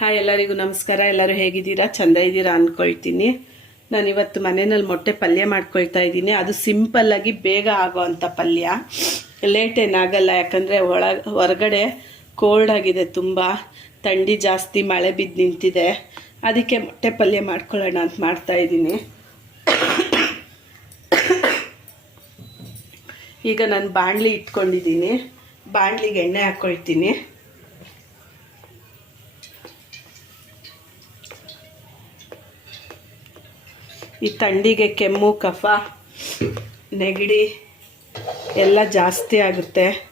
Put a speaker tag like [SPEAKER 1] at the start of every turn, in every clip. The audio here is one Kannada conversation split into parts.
[SPEAKER 1] ಹಾಯ್ ಎಲ್ಲರಿಗೂ ನಮಸ್ಕಾರ. ಎಲ್ಲರೂ ಹೇಗಿದ್ದೀರಾ? ಚಂದ ಇದ್ದೀರಾ ಅಂದ್ಕೊಳ್ತೀನಿ ನಾನು ಇವತ್ತು ಮನೆಯಲ್ಲಿ ಮೊಟ್ಟೆ ಪಲ್ಯ ಮಾಡ್ಕೊಳ್ತಾ ಇದ್ದೀನಿ. ಅದು ಸಿಂಪಲ್ಲಾಗಿ ಬೇಗ ಆಗೋ ಅಂಥ ಪಲ್ಯ ಲೇಟ್ ಏನಾಗಲ್ಲ ಯಾಕಂದರೆ ಒಳ, ಹೊರಗಡೆ ಕೋಲ್ಡ್ ಆಗಿದೆ ತುಂಬ. ಥಂಡಿ ಜಾಸ್ತಿ, ಮಳೆ ಬಿದ್ದು ನಿಂತಿದೆ. ಅದಕ್ಕೆ ಮೊಟ್ಟೆ ಪಲ್ಯ ಮಾಡ್ಕೊಳ್ಳೋಣ ಅಂತ ಮಾಡ್ತಾ ಇದ್ದೀನಿ. ಈಗ ನಾನು ಬಾಣಲಿ ಇಟ್ಕೊಂಡಿದ್ದೀನಿ. ಬಾಣಲಿಗೆ ಎಣ್ಣೆ ಹಾಕ್ಕೊಳ್ತೀನಿ ಈ ಥಂಡಿಗೆ ಕೆಮ್ಮು, ಕಫ, ನೆಗಡಿ ಎಲ್ಲ ಜಾಸ್ತಿ ಆಗುತ್ತೆ.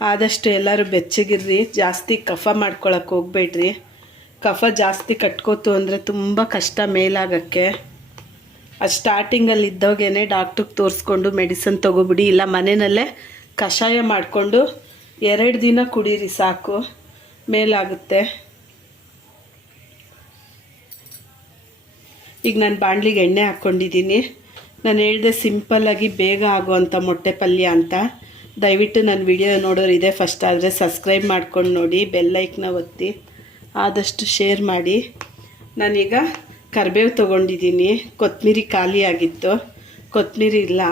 [SPEAKER 1] ಆದಷ್ಟು ಎಲ್ಲರೂ ಬೆಚ್ಚಗಿರ್ರಿ. ಜಾಸ್ತಿ ಕಫ ಮಾಡ್ಕೊಳಕ್ಕೆ ಹೋಗ್ಬೇಡ್ರಿ. ಕಫ ಜಾಸ್ತಿ ಕಟ್ಕೋತು ಅಂದರೆ ತುಂಬ ಕಷ್ಟ ಮೇಲಾಗಕ್ಕೆ. ಅದು ಸ್ಟಾರ್ಟಿಂಗಲ್ಲಿ ಇದ್ದವಾಗೇ ಡಾಕ್ಟ್ರಿಗೆ ತೋರಿಸ್ಕೊಂಡು ಮೆಡಿಸನ್ ತೊಗೊಬಿಡಿ. ಇಲ್ಲ ಮನೆಯಲ್ಲೇ ಕಷಾಯ ಮಾಡಿಕೊಂಡು ಎರಡು ದಿನ ಕುಡೀರಿ ಸಾಕು. ಮೇಲಾಗುತ್ತೆ. ಈಗ ನಾನು ಬಾಣಲಿಗೆ ಎಣ್ಣೆ ಹಾಕ್ಕೊಂಡಿದ್ದೀನಿ. ನಾನು ಹೇಳಿದೆ ಸಿಂಪಲ್ಲಾಗಿ ಬೇಗ ಆಗುವಂಥ ಮೊಟ್ಟೆ ಪಲ್ಯ ಅಂತ. ದಯವಿಟ್ಟು ನನ್ನ ವಿಡಿಯೋ ನೋಡೋರು ಇದೆ ಫಸ್ಟ್ ಆದರೆ ಸಬ್ಸ್ಕ್ರೈಬ್ ಮಾಡ್ಕೊಂಡು ನೋಡಿ ಬೆಲ್ಲೈಕ್ನ ಒತ್ತಿ ಆದಷ್ಟು ಶೇರ್ ಮಾಡಿ. ನಾನೀಗ ಕರಿಬೇವು ತೊಗೊಂಡಿದ್ದೀನಿ. ಕೊತ್ತಂಬರಿ ಖಾಲಿ ಆಗಿತ್ತು. ಕೊತ್ತಂಬರಿ ಇಲ್ಲ.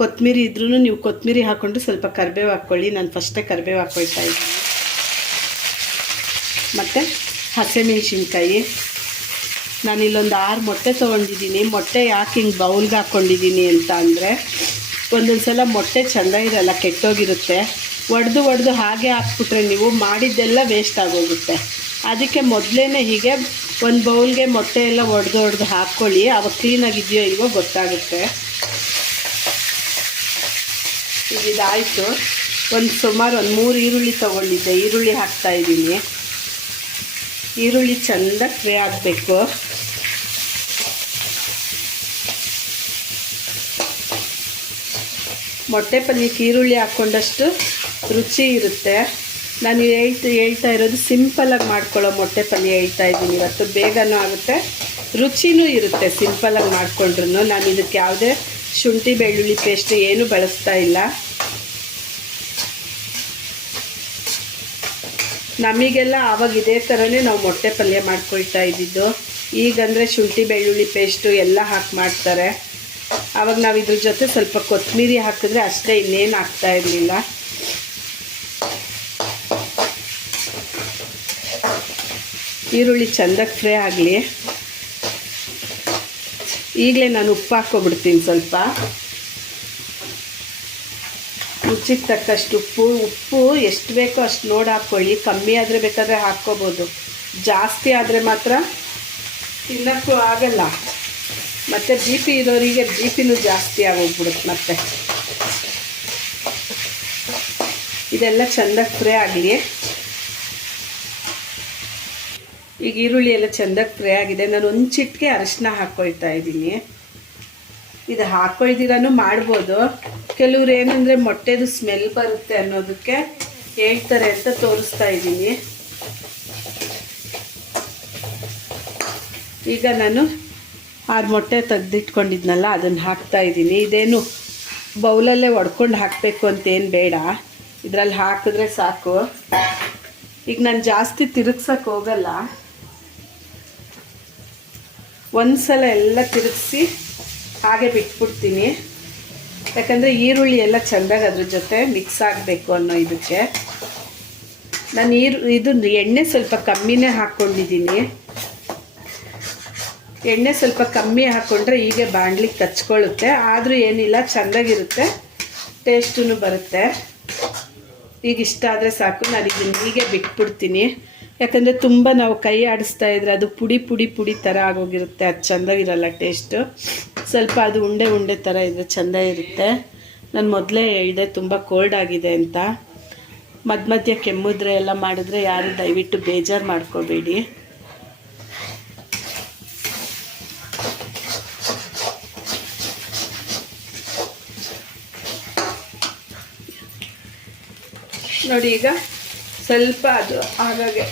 [SPEAKER 1] ಕೊತ್ತಂಬರಿ ಇದ್ರೂ ನೀವು ಕೊತ್ತಂಬರಿ ಹಾಕ್ಕೊಂಡು ಸ್ವಲ್ಪ ಕರಿಬೇವು ಹಾಕ್ಕೊಳ್ಳಿ. ನಾನು ಫಸ್ಟೇ ಕರಿಬೇವು ಹಾಕ್ಕೊಳ್ತಾ ಇದ್ದೀನಿ. ಮತ್ತು ಹಸಿಮೆಣ್ಸಿನ್ಕಾಯಿ. ನಾನು ಇಲ್ಲೊಂದು ಆರು ಮೊಟ್ಟೆ ತೊಗೊಂಡಿದ್ದೀನಿ. ಮೊಟ್ಟೆ ಯಾಕೆ ಹಿಂಗೆ ಬೌಲ್ಗೆ ಹಾಕ್ಕೊಂಡಿದ್ದೀನಿ ಅಂತ ಅಂದರೆ, ಒಂದೊಂದು ಸಲ ಮೊಟ್ಟೆ ಚೆಂದ ಇರಲ್ಲ, ಕೆಟ್ಟೋಗಿರುತ್ತೆ. ಒಡೆದು ಒಡೆದು ಹಾಗೆ ಹಾಕ್ಬಿಟ್ರೆ ನೀವು ಮಾಡಿದ್ದೆಲ್ಲ ವೇಸ್ಟ್ ಆಗೋಗುತ್ತೆ. ಅದಕ್ಕೆ ಮೊದಲೇ ಹೀಗೆ ಒಂದು ಬೌಲ್ಗೆ ಮೊಟ್ಟೆ ಎಲ್ಲ ಒಡೆದು ಒಡೆದು ಹಾಕ್ಕೊಳ್ಳಿ. ಅವಾಗ ಕ್ಲೀನಾಗಿದೆಯೋ ಇಲ್ವೋ ಗೊತ್ತಾಗುತ್ತೆ. ಇದಾಯಿತು ಒಂದು ಸುಮಾರು ಒಂದು ಮೂರು ಈರುಳ್ಳಿ ತೊಗೊಂಡಿದ್ದೆ. ಈರುಳ್ಳಿ ಹಾಕ್ತಾಯಿದ್ದೀನಿ ಈರುಳ್ಳಿ ಚೆಂದ ಫ್ರೈ ಆಗಬೇಕು. ಮೊಟ್ಟೆ ಪಲ್ಯಕ್ಕೆ ಈರುಳ್ಳಿ ಹಾಕ್ಕೊಂಡಷ್ಟು ರುಚಿ ಇರುತ್ತೆ. ನಾನು ಹೇಳ್ತಾ ಹೇಳ್ತಾ ಇರೋದು ಸಿಂಪಲಾಗಿ ಮಾಡ್ಕೊಳ್ಳೋ ಮೊಟ್ಟೆ ಪಲ್ಯ ಹೇಳ್ತಾ ಇದ್ದೀನಿ. ಇವತ್ತು ಬೇಗನೂ ಆಗುತ್ತೆ, ರುಚಿನೂ ಇರುತ್ತೆ ಸಿಂಪಲಾಗಿ ಮಾಡಿಕೊಂಡ್ರು ನಾನು ಇದಕ್ಕೆ ಯಾವುದೇ ಶುಂಠಿ, ಬೆಳ್ಳುಳ್ಳಿ ಪೇಸ್ಟ್ ಏನೂ ಬಳಸ್ತಾ ಇಲ್ಲ. ನಮಗೆಲ್ಲ ಆವಾಗ ಇದೇ ಥರನೇ ನಾವು ಮೊಟ್ಟೆ ಪಲ್ಯ ಮಾಡ್ಕೊಳ್ತಾ ಇದ್ದಿದ್ದು. ಈಗಂದರೆ ಶುಂಠಿ, ಬೆಳ್ಳುಳ್ಳಿ ಪೇಸ್ಟು ಎಲ್ಲ ಹಾಕಿ ಮಾಡ್ತಾರೆ. ಆವಾಗ ನಾವು ಇದ್ರ ಜೊತೆ ಸ್ವಲ್ಪ ಕೊತ್ತಂಬರಿ ಹಾಕಿದ್ರೆ ಅಷ್ಟೇ ಇನ್ನೇನು ಆಗ್ತಾ ಇರಲಿಲ್ಲ. ಈರುಳ್ಳಿ ಚೆಂದಾಗಿ ಫ್ರೈ ಆಗಲಿ. ಈಗಲೇ ನಾನು ಉಪ್ಪು ಹಾಕ್ಕೊಬಿಡ್ತೀನಿ ಸ್ವಲ್ಪ. ರುಚಿಗೆ ತಕ್ಕಷ್ಟು ಉಪ್ಪು ಉಪ್ಪು ಎಷ್ಟು ಬೇಕೋ ಅಷ್ಟು ನೋಡಿ ಹಾಕ್ಕೊಳ್ಳಿ. ಕಮ್ಮಿ ಆದರೆ ಬೇಕಾದರೆ ಹಾಕ್ಕೋಬೋದು. ಜಾಸ್ತಿ ಆದರೆ ಮಾತ್ರ ತಿನ್ನೋಕ್ಕೂ ಆಗಲ್ಲ. ಮತ್ತು ಬಿ ಪಿ ಇರೋರಿಗೆ ಬಿ ಪಿನೂ ಜಾಸ್ತಿ ಆಗೋಗ್ಬಿಡುತ್ತೆ ಮತ್ತೆ. ಇದೆಲ್ಲ ಚೆಂದಾಗಿ ಫ್ರೈ ಆಗಲಿ. ಈಗ ಈರುಳ್ಳಿ ಎಲ್ಲ ಚೆಂದಾಗಿ ಫ್ರೈ ಆಗಿದೆ. ನಾನು ಒಂದು ಚಿಟಿಕೆ ಅರಶಿನ ಹಾಕ್ಕೊಳ್ತಾ ಇದ್ದೀನಿ. ಇದು ಹಾಕ್ಕೊಳ್ದಿರಾನು ಮಾಡ್ಬೋದು. ಕೆಲವ್ರು ಏನಂದರೆ ಮೊಟ್ಟೆದು ಸ್ಮೆಲ್ ಬರುತ್ತೆ ಅನ್ನೋದಕ್ಕೆ ಹೇಳ್ತಾರೆ ಅಂತ ತೋರಿಸ್ತಾ ಇದ್ದೀನಿ. ಈಗ ನಾನು ಆರು ಮೊಟ್ಟೆ ತೆಗೆದಿಟ್ಕೊಂಡಿದ್ನಲ್ಲ, ಅದನ್ನು ಹಾಕ್ತಾ ಇದ್ದೀನಿ. ಇದೇನು ಬೌಲಲ್ಲೇ ಒಡ್ಕೊಂಡು ಹಾಕಬೇಕು ಅಂತೇನು ಬೇಡ. ಇದರಲ್ಲಿ ಹಾಕಿದ್ರೆ ಸಾಕು. ಈಗ ನಾನು ಜಾಸ್ತಿ ತಿರುಗ್ಸಕ್ಕೆ ಹೋಗಲ್ಲ. ಒಂದು ಸಲ ಎಲ್ಲ ತಿರುಗಿಸಿ ಹಾಗೆ ಬಿಟ್ಬಿಡ್ತೀನಿ. ಯಾಕಂದರೆ ಈರುಳ್ಳಿ ಎಲ್ಲ ಚೆಂದಾಗಿ ಅದ್ರ ಜೊತೆ ಮಿಕ್ಸ್ ಆಗಬೇಕು ಅನ್ನೋ ಇದಕ್ಕೆ. ನಾನು ಈರು, ಇದು ಎಣ್ಣೆ ಸ್ವಲ್ಪ ಕಮ್ಮಿನೇ ಹಾಕ್ಕೊಂಡಿದ್ದೀನಿ. ಎಣ್ಣೆ ಸ್ವಲ್ಪ ಕಮ್ಮಿ ಹಾಕ್ಕೊಂಡ್ರೆ ಹೀಗೆ ಬಾಣಲಿಗೆ ಕಚ್ಕೊಳ್ಳುತ್ತೆ ಆದರೂ ಏನಿಲ್ಲ, ಚೆಂದಾಗಿರುತ್ತೆ. ಟೇಸ್ಟೂ ಬರುತ್ತೆ. ಈಗ ಇಷ್ಟ ಆದರೆ ಸಾಕು. ನಾನು ಇದನ್ನು ಹೀಗೆ ಬಿಟ್ಬಿಡ್ತೀನಿ. ಯಾಕಂದರೆ ತುಂಬ ನಾವು ಕೈ ಆಡಿಸ್ತಾ ಇದ್ರೆ ಅದು ಪುಡಿ ಪುಡಿ ಪುಡಿ ಥರ ಆಗೋಗಿರುತ್ತೆ. ಅದು ಚೆಂದಾಗಿರಲ್ಲ ಟೇಸ್ಟು. ಸ್ವಲ್ಪ ಅದು ಉಂಡೆ ಉಂಡೆ ಥರ ಇದ್ರೆ ಚೆಂದ ಇರುತ್ತೆ. ನಾನು ಮೊದಲೇ ಹೇಳಿದೆ, ತುಂಬ ಕೋಲ್ಡ್ ಆಗಿದೆ ಅಂತ. ಮಧ್ಯ ಮಧ್ಯ ಕೆಮ್ಮಿದ್ರೆ ಎಲ್ಲ ಮಾಡಿದ್ರೆ ಯಾರು ದಯವಿಟ್ಟು ಬೇಜಾರು ಮಾಡ್ಕೋಬೇಡಿ. ನೋಡಿ ಈಗ ಸ್ವಲ್ಪ ಅದು ಹಾಗಾಗೆ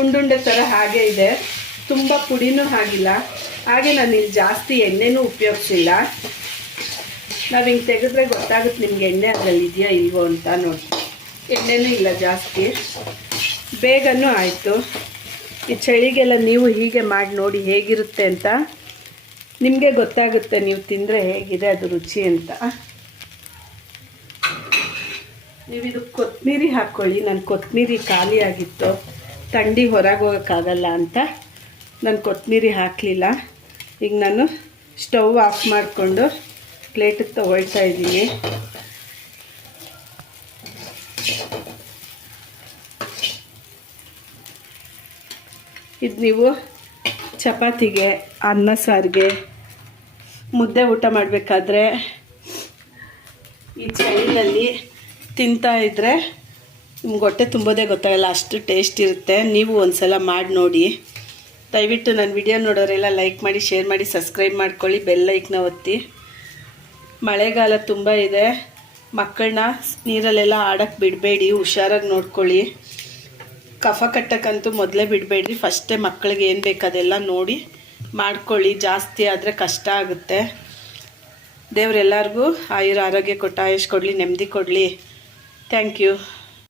[SPEAKER 1] ಉಂಡುಂಡೆ ಥರ ಹಾಗೆ ಇದೆ. ತುಂಬ ಪುಡಿನೂ ಆಗಿಲ್ಲ ಹಾಗೆ ನಾನು ಇಲ್ಲಿ ಜಾಸ್ತಿ ಎಣ್ಣೆನೂ ಉಪಯೋಗಿಸಿಲ್ಲ. ನಾವು ಹಿಂಗೆ ತೆಗೆದ್ರೆ ಗೊತ್ತಾಗುತ್ತೆ ನಿಮ್ಗೆ ಎಣ್ಣೆ ಅದರಲ್ಲಿ ಇದೆಯಾ ಇಲ್ವೋ ಅಂತ ನೋಡಿ. ಎಣ್ಣೆನೂ ಇಲ್ಲ ಜಾಸ್ತಿ. ಬೇಗನೂ ಆಯಿತು. ಈ ಚಳಿಗೆಲ್ಲ ನೀವು ಹೀಗೆ ಮಾಡಿ ನೋಡಿ ಹೇಗಿರುತ್ತೆ ಅಂತ. ನಿಮಗೆ ಗೊತ್ತಾಗುತ್ತೆ ನೀವು ತಿಂದರೆ ಹೇಗಿದೆ ಅದು ರುಚಿ ಅಂತ. ನೀವು ಇದು ಕೊತ್ತಂಬರಿ ಹಾಕ್ಕೊಳ್ಳಿ ನನ್ನ ಕೊತ್ತಂಬರಿ ಖಾಲಿ ಆಗಿತ್ತು. ಥಂಡಿ ಹೊರಗೆ ಹೋಗೋಕ್ಕಾಗಲ್ಲ ಅಂತ ನಾನು ಕೊತ್ತಂಬರಿ ಹಾಕಲಿಲ್ಲ. ಈಗ ನಾನು ಸ್ಟವ್ ಆಫ್ ಮಾಡಿಕೊಂಡು ಪ್ಲೇಟಿಗೆ ತಗೊಳ್ತಾ ಇದ್ದೀನಿ. ಇದು ನೀವು ಚಪಾತಿಗೆ, ಅನ್ನ ಸಾರಿಗೆ ಮುದ್ದೆ ಊಟ ಮಾಡಬೇಕಾದ್ರೆ ಈ ಚಳಿಯಲ್ಲಿ ತಿಂತಾ ಇದ್ದರೆ ನಿಮ್ಗೆ ಹೊಟ್ಟೆ ತುಂಬೋದೇ ಗೊತ್ತಾಗಲ್ಲ, ಅಷ್ಟು ಟೇಸ್ಟ್ ಇರುತ್ತೆ. ನೀವು ಒಂದ್ಸಲ ಮಾಡಿ ನೋಡಿ. ದಯವಿಟ್ಟು ನನ್ನ ವಿಡಿಯೋ ನೋಡೋರೆಲ್ಲ ಲೈಕ್ ಮಾಡಿ ಶೇರ್ ಮಾಡಿ ಸಬ್ಸ್ಕ್ರೈಬ್ ಮಾಡ್ಕೊಳ್ಳಿ ಬೆಲ್ ಲೈಕ್ನ ಒತ್ತಿ. ಮಳೆಗಾಲ ತುಂಬ ಇದೆ. ಮಕ್ಕಳನ್ನ ನೀರಲ್ಲೆಲ್ಲ ಆಡೋಕ್ಕೆ ಬಿಡಬೇಡಿ, ಹುಷಾರಾಗಿ ನೋಡ್ಕೊಳ್ಳಿ. ಕಫ ಕಟ್ಟಕ್ಕಂತೂ ಮೊದಲೇ ಬಿಡಬೇಡ್ರಿ. ಫಸ್ಟೇ ಮಕ್ಕಳಿಗೆ ಏನು ಬೇಕು ಅದೆಲ್ಲ ನೋಡಿ. ಮಾಡ್ಕೊಳ್ಳಿ. ಜಾಸ್ತಿ ಆದರೆ ಕಷ್ಟ ಆಗುತ್ತೆ. ದೇವರೆಲ್ಲರಿಗೂ ಆಯುರ ಆರೋಗ್ಯ ಕೊಟ್ಟ ಆಯುಷ್ ಕೊಡಲಿ, ನೆಮ್ಮದಿ ಕೊಡಲಿ. Thank you